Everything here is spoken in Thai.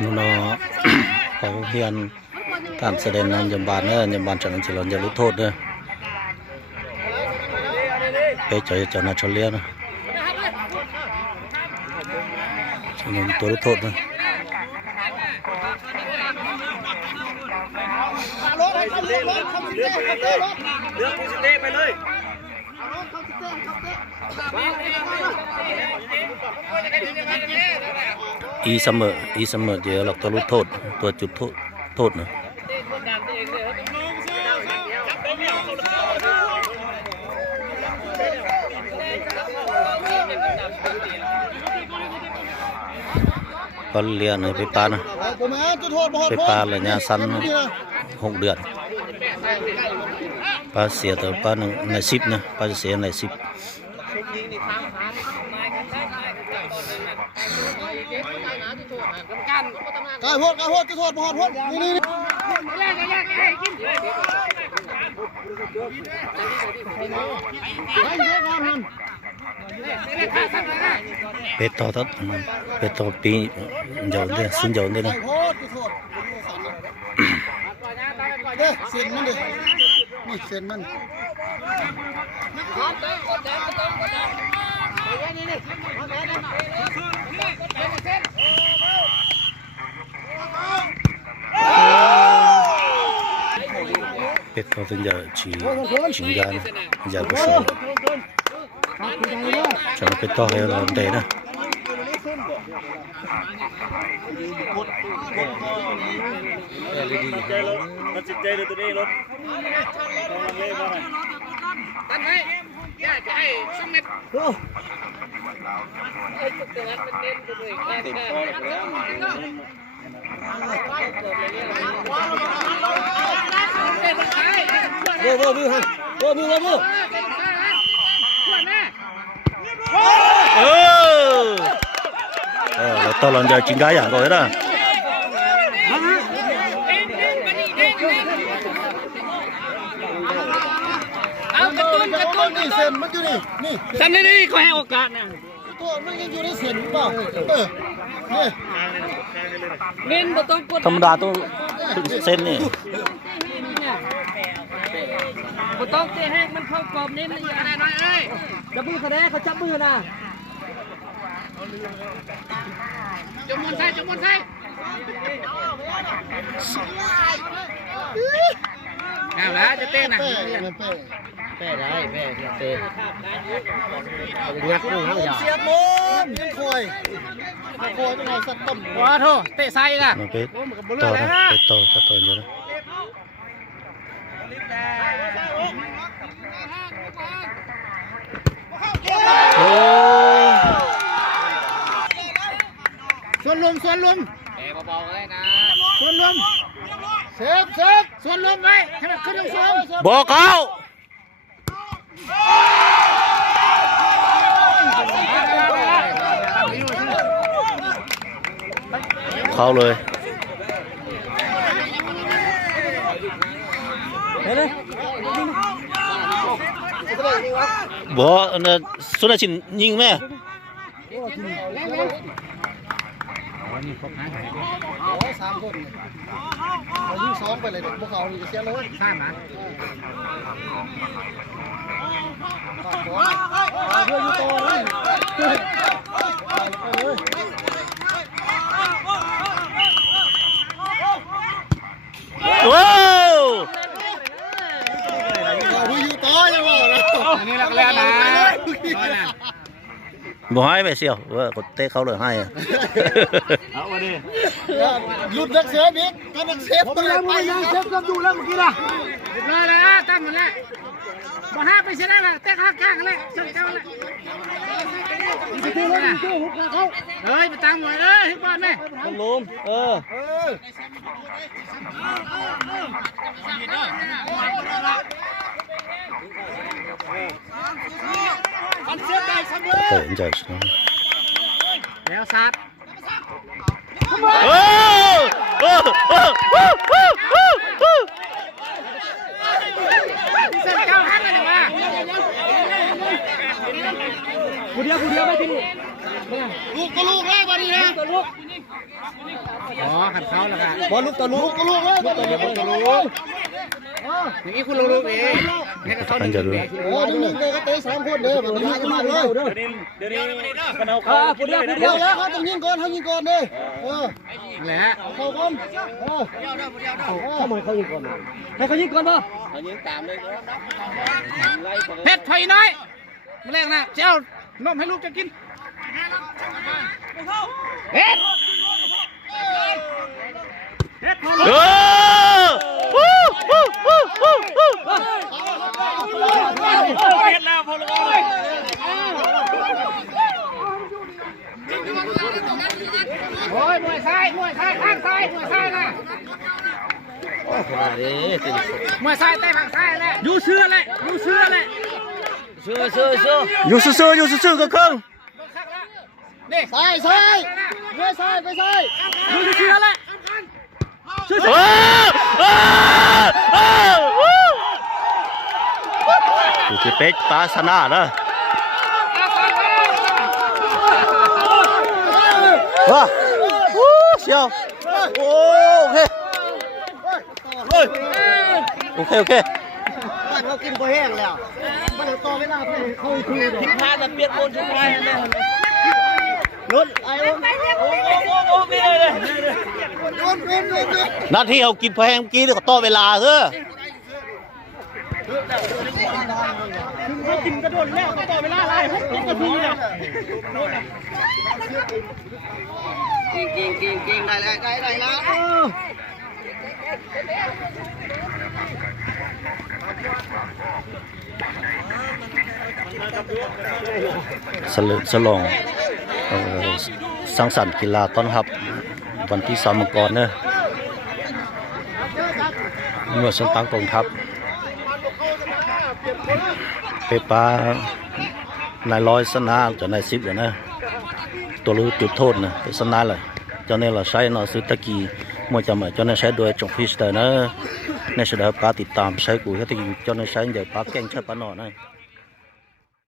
นู่นเขาเฮียนตามแสดงนำยมบาลยมบาลจันทร์เฉลิมจะรู้โทษไปเจ้าหน้าชนเลี้ยนะฉลิมตัวรู้โทษเลือกผู้สิเต้ไปเลยอีเสมอเดี๋ยวเราตัวรู้โทษตัวจุดโทษนะก็เรียนไปปลานะไปปลาเลยเนี่ยสั้น6 เดือนปลาเสียแต่ปลาใน10นะปลาเสียใน10กายโพดจะโทษพอดนี่เป็ดต่อทัดเป็ดต่อปีเจ้าเนี่ยสิ้นเจ้าเนี่ยนะเส้นมันดินี่เส้นมันเป็ดต่อถึงจะชิงยานะยาก็สอนฉันเป็ดต่อให้เราเตะนะตัดสินใจเลยตัวนี้รถตั้งให้ย่าจะให้สักเม็ดไอ้จุดนั้นมันเน้นไปเลยเราตอนเราจะชิงกายอย่างก่อนนะนี่เส้นมันอยู่นี่ฉันนี่ก็ให้โอกาสเนี่ยตัวมันยังอยู่ในเส้นเปล่าเน้นบ่ต้องกดธรรมดาต้องเส้นนี่บ่ต้องเตะแห้งมันเข้ากรอบเน้นเลยอะไรน้อยเอ้ยจับมือคะแนนเขาจับมือนะจมนใส่เอาละจะเต้นนะแป้ได้แป้เตะงัดมือเขาอย่าเสียบมุมยังคอยเป็นไงสักต้มว้าโถเตะใส่ละเป็ดต่อนะเป็ดต่อเยอะนะโอ้ส่วนลมเตะเบาๆเลยนะส่วนลมเซฟส่วนลมไว้ให้มันขึ้นลงสูงบอกเขาเลยบอกนะสุนัขชินยิงแม่3 คนเรายิงซ้อมไปเลยพวกเขานี่จะเสียเลยสร้างนะเพื่ออยู่ต่อเลยว้าวผู้อยู่ต่อยังบอกนะอันนี้แล้วนะบอกให้ไปเสียวว่ากดเตะเขาเลยให้เอามาดิหลุดนักเสียบิ๊กก็นักเซฟตัวไปเซฟก็ดูแล้วเมื่อกี้ล่ะเลยนะตั้งมันแล้วบ่ห้าไปเสียได้ละเตะข้างๆเลยเจ้าเลยเฮ้ยไปตั้งหมดเลยให้บอลไหมล้มอันเสียได้เสมอเห็นใจใช่ไหมแล้วซัดเส้นเจ้าหันเลยมาผู้เดียวไปที่นี่ลูกก็ลูกแล้วมาดินะ อ๋อขันเขาแล้วกัน บอลลูกต่อลูกก็ลูกเลยต่อลูกต่อลูก อย่างนี้คุณลูกเองนี่ก็เขา ท่านจะรู้ โอ้ดูนึงก็เตะ3คนเด้อแบบนี้จะมาเลยเดี๋ยวแล้วเขาต้องยิงก่อนเขายิงก่อนเด้อ แหละ เข้าก่อนเขาเหมือนเขายิงก่อนให้เขายิงก่อนป่ะ เพชรไฟน้อยมาแรกนะเจ้านมให้ลูกจะกินเพชร เออวู้วู้วู้วู้วู้ โอ้ยมวยซ้ายข้างซ้ายมวยซ้ายนะมวยซ้ายเตะฝั่งซ้ายแหละยูเชื่อเลย อยู่ซื่อๆก็ครึ่ง นี่ ซ้ายซ้ายไปซ้ายไปซ้าย ยูเชื่อเลย เออเออเออวู้ดูสิเป็ดปลาชนะนะว้าวู้เชียวโอเคโอเคโอเค บ้านเขากินพอแห้งแล้วบ้านเขาต่อเวลาเขาคุยผิดพลาดแต่เปลี่ยนคนชุดไทยเลยรถไอ้โอ้เลยหน้าที่เขากินพอแห้งเมื่อกี้เดี๋ยวก็ต่อเวลาเฮ้อ เขากินกระโดดแล้วต่อเวลาอะไร6 นาทีเนี่ย จริงได้แล้ว ฉลองสังสรรค์กีฬาต้อนรับวันที่3มังกรเนอะเมื่อสันตังกองทัพไปปลานายร้อยสนาจะนาย10เลยนะตัวรู้จุดโทษนะเป็นสนาเลยเจ้าเนี่ยเราใช้เนาะซื้อตะกี้มวยจำเจ้าเนี่ยใช้โดยจงพิสเตอร์นะในสุดท้ายปลาติดตามใช้กูแค่ตะกี้เจ้าเนี่ยใช้ใหญ่ปลาแกงใช้ปลาหนอนะ